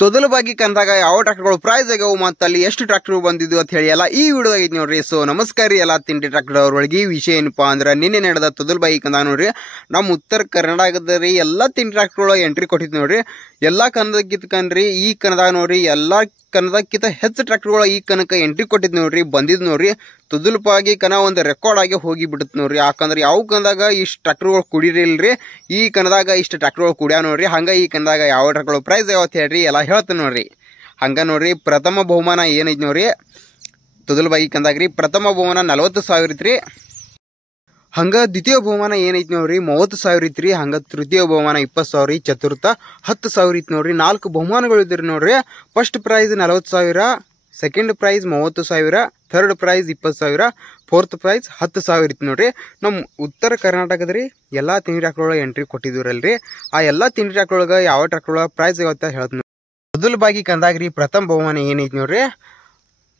ತೊದಲುಬಾಗಿ ಕಂದಾಗ ಯಾವ ಟ್ರಾಕ್ಟರ್ಗಳು ಪ್ರೈಸ್ ಆಗ್ಯಾವು ಮತ್ತು ಅಲ್ಲಿ ಎಷ್ಟು ಟ್ರಾಕ್ಟರ್ ಬಂದಿದ್ದು ಅಂತ ಹೇಳಿ ಎಲ್ಲ ಈ ವಿಡಿಯೋ ಐತಿ ನೋಡ್ರಿ. ಸೊ ನಮಸ್ಕಾರ ರೀ ಎಲ್ಲ ತಿಂಡಿ ಟ್ರಾಕ್ಟರ್ ಅವ್ರೊಳಗೆ ವಿಷಯ ಏನಪ್ಪಾ ಅಂದ್ರೆ ನಿನ್ನೆ ನಡೆದ ತೊದಲುಬಾಗಿ ಕಂದಾಗ ನೋಡ್ರಿ ನಮ್ಮ ಉತ್ತರ ಕರ್ನಾಟಕದ ರೀ ಎಲ್ಲಾ ತಿಂಡಿ ಟ್ರಾಕ್ಟರ್ಗಳು ಎಂಟ್ರಿ ಕೊಟ್ಟಿದ್ ನೋಡ್ರಿ. ಎಲ್ಲಾ ಕನ್ನಡಕ್ಕಿಂತ ಈ ಕನ್ನದಾಗ ನೋಡ್ರಿ ಎಲ್ಲಾ ಕನ್ನಡಕ್ಕಿಂತ ಹೆಚ್ಚು ಟ್ರಾಕ್ಟರ್ಗಳು ಈ ಕನಕ ಎಂಟ್ರಿ ಕೊಟ್ಟಿದ್ ನೋಡ್ರಿ ಬಂದಿದ್ ನೋಡ್ರಿ. ತೊದಲುಪಾಗಿ ಕನ ಒಂದು ರೆಕಾರ್ಡ್ ಆಗಿ ಹೋಗಿ ಬಿಡುತ್ತೆ ನೋಡ್ರಿ. ಯಾಕಂದ್ರೆ ಯಾವ ಕನ್ನದಾಗ ಇಷ್ಟು ಟ್ರಾಕ್ಟರ್ಗಳು ಕುಡಿರಿಲ್ರಿ, ಈ ಕನ್ನದಾಗ ಇಷ್ಟು ಟ್ರಾಕ್ಟರ್ಗಳು ಕುಡಿಯ ನೋಡ್ರಿ. ಹಂಗ ಈ ಕನ್ನದಾಗ ಯಾವ ಟ್ರಾಕ್ಟರ್ಗಳು ಪ್ರೈಸ್ ಯಾವತ್ತು ಹೇಳ್ರಿ ಎಲ್ಲ ಹೇಳ್ತೇನೆ ನೋಡ್ರಿ. ಹಂಗ ನೋಡ್ರಿ ಪ್ರಥಮ ಬಹುಮಾನ ಏನೈತಿ ನೋಡ್ರಿ ತೊದಲುಬಾಗಿ ಕಂದಾಗ್ರಿ ಪ್ರಥಮ ಬಹುಮಾನ 40,000 ಐತ್ರಿ. ಹಂಗ ದ್ವಿತೀಯ ಬಹುಮಾನ ಏನೈತಿ ನೋಡ್ರಿ 30,000 ಐತ್ರಿ. ಹಂಗ ತೃತೀಯ ಬಹುಮಾನ 20,000, ಚತುರ್ಥ 10,000 ಐತಿ ನೋಡ್ರಿ. 4 ಬಹುಮಾನಗಳು ಇದ್ರಿ ನೋಡ್ರಿ. First prize 40,000, second prize 30,000, third prize 20,000, fourth prize 10,000 ಇತ್ತು ನೋಡ್ರಿ. ನಮ್ಮ ಉತ್ತರ ಕರ್ನಾಟಕದ ರೀ ಎಲ್ಲಾ ತಿಂಡಿ ಟ್ರಾಕ್ಟರ್ಗಳ ಎಂಟ್ರಿ ಕೊಟ್ಟಿದ್ರಲ್ರಿ. ಆ ಎಲ್ಲಾ ತಿಂಡಿ ಟ್ರಾಕ್ಟರ್ಗ ಯಾವ ಟ್ರಾಕ್ಟರ್ ಪ್ರೈಸ್ ಯಾವತ್ತ ಹೇಳ್ತೀನಿ. ತೊದಲುಬಾಗಿ ಕಂದಾಗ್ರಿ ಪ್ರಥಮ ಬಹುಮಾನ ಏನೈತಿ ನೋಡ್ರಿ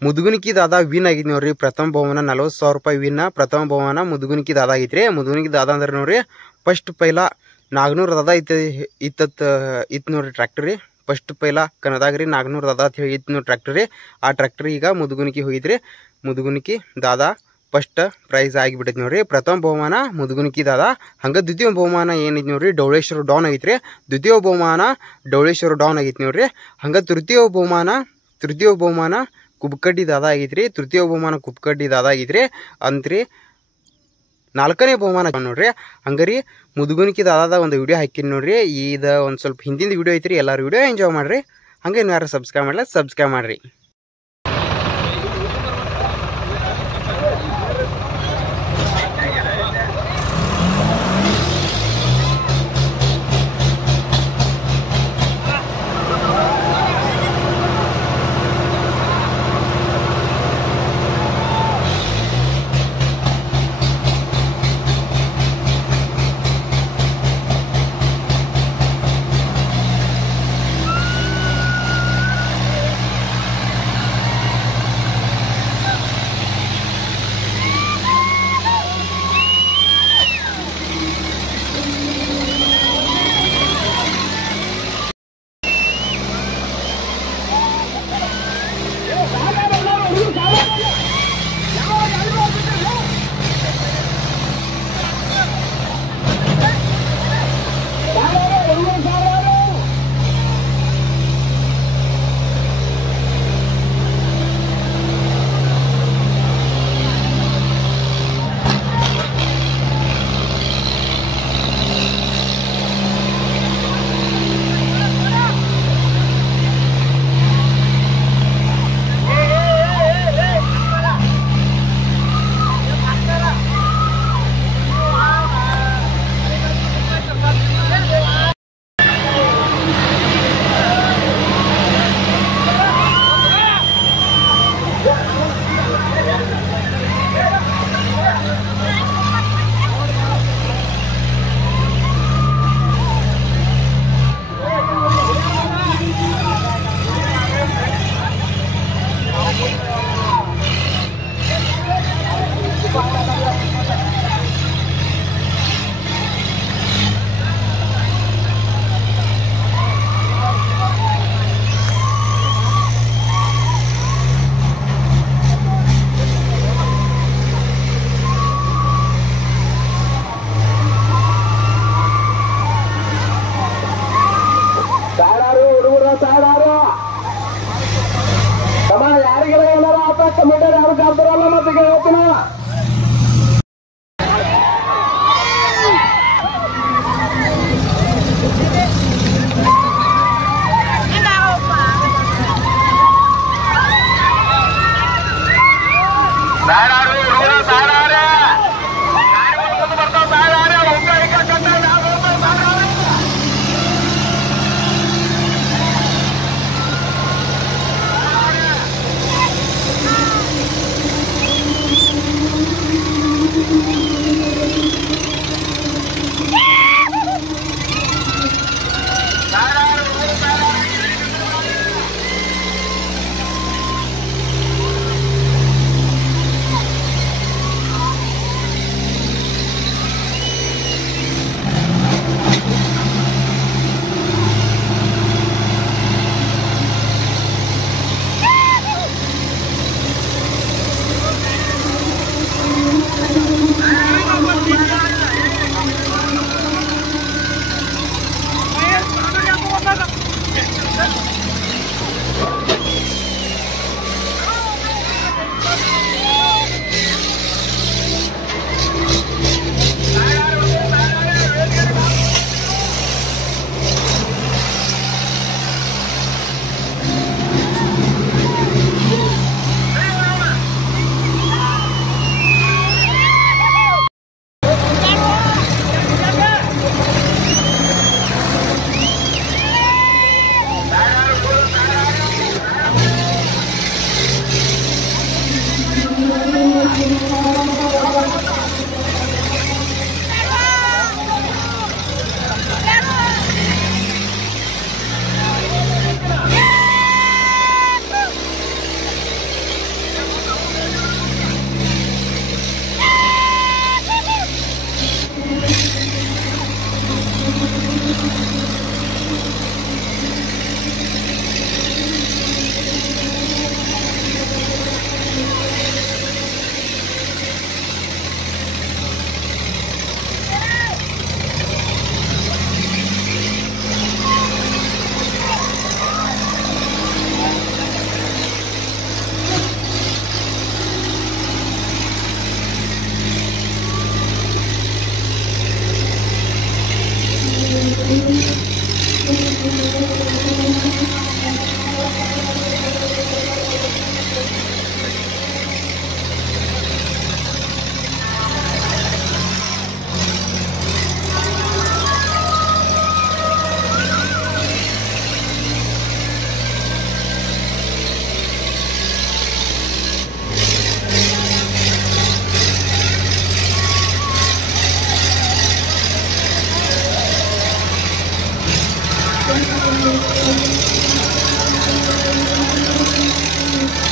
ಮುದುಗುನಿಕಿ ದಾದಾ ವಿನ್ ಆಗಿದ್ ನೋಡ್ರಿ. ಪ್ರಥಮ ಬಹುಮಾನ 40,000 ರೂಪಾಯಿ ವಿನ್. ಪ್ರಥಮ ಬಹುಮಾನ ಮುದುಗುನಿಕಿ ದಾದಾ ಐತ್ರಿ. ಮುದುಗುನಿಕಿ ದಾದಾ ಅಂದ್ರೆ ನೋಡ್ರಿ ಫಸ್ಟ್ ಪೈಲಾ ನಾಗನೂರ್ ದಾದಾ ಇತ್ತು ನೋಡ್ರಿ ಟ್ರ್ಯಾಕ್ಟರ್ ರೀ. ಫಸ್ಟ್ ಪೈಲಾ ಕನ್ನದಾಗ್ರಿ ನಾಗನೂರ್ ದಾದಾ ಅಂತ ಹೇಳಿ ಇತ್ತು ನೋಡ್ರಿ ಟ್ರ್ಯಾಕ್ಟರ್ ರೀ. ಆ ಟ್ರ್ಯಾಕ್ಟರ್ ಈಗ ಮುದುಗುನಿಕಿ ಹೋಗಿದ್ರಿ. ಮುದುಗುನಿಕಿ ದಾದಾ ಫಸ್ಟ್ ಪ್ರೈಸ್ ಆಗಿಬಿಟ್ಟೈತಿ ನೋಡ್ರಿ. ಪ್ರಥಮ ಬಹುಮಾನ ಮುದುಗುನಿಕಿ ದಾದಾ. ಹಂಗ ದ್ವಿತೀಯ ಬಹುಮಾನ ಏನೈತಿ ನೋಡ್ರಿ ಡೌಳೇಶ್ವರ ಡೌನ್ ಐತ್ರಿ. ದ್ವಿತೀಯ ಬಹುಮಾನ ಡೌಳೇಶ್ವರ ಡೌನ್ ಆಗೈತಿ ನೋಡ್ರಿ. ಹಂಗ ತೃತೀಯ ಬಹುಮಾನ ಕುಬ್ಕಡ್ಡಿ ದಾದಾ ಆಗೈತ್ರಿ. ತೃತೀಯ ಬಹುಮಾನ ಕುಬ್ಕಡ್ಡಿ ದಾದಾ ಆಗೈತ್ರಿ ಅಂತ್ರಿ. 4ನೇ ಬಹುಮಾನ ನೋಡ್ರಿ. ಹಂಗರಿ ಮುದುಗುನಿಕಿ ದಾದಾದ ಒಂದು ವಿಡಿಯೋ ಹಾಕಿನಿ ನೋಡ್ರಿ. ಇದ ಒಂದ್ ಸ್ವಲ್ಪ ಹಿಂದಿನ ವಿಡಿಯೋ ಐತ್ರಿ. ಎಲ್ಲಾರು ವಿಡಿಯೋ ಎಂಜಾಯ್ ಮಾಡ್ರಿ. ಹಂಗೆ ಇನ್ನು ಯಾರು ಸಬ್ಸ್ಕ್ರೈಬ್ ಮಾಡಲ್ಲ ಸಬ್ಸ್ಕ್ರೈಬ್ ಮಾಡ್ರಿ.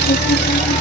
Thank you.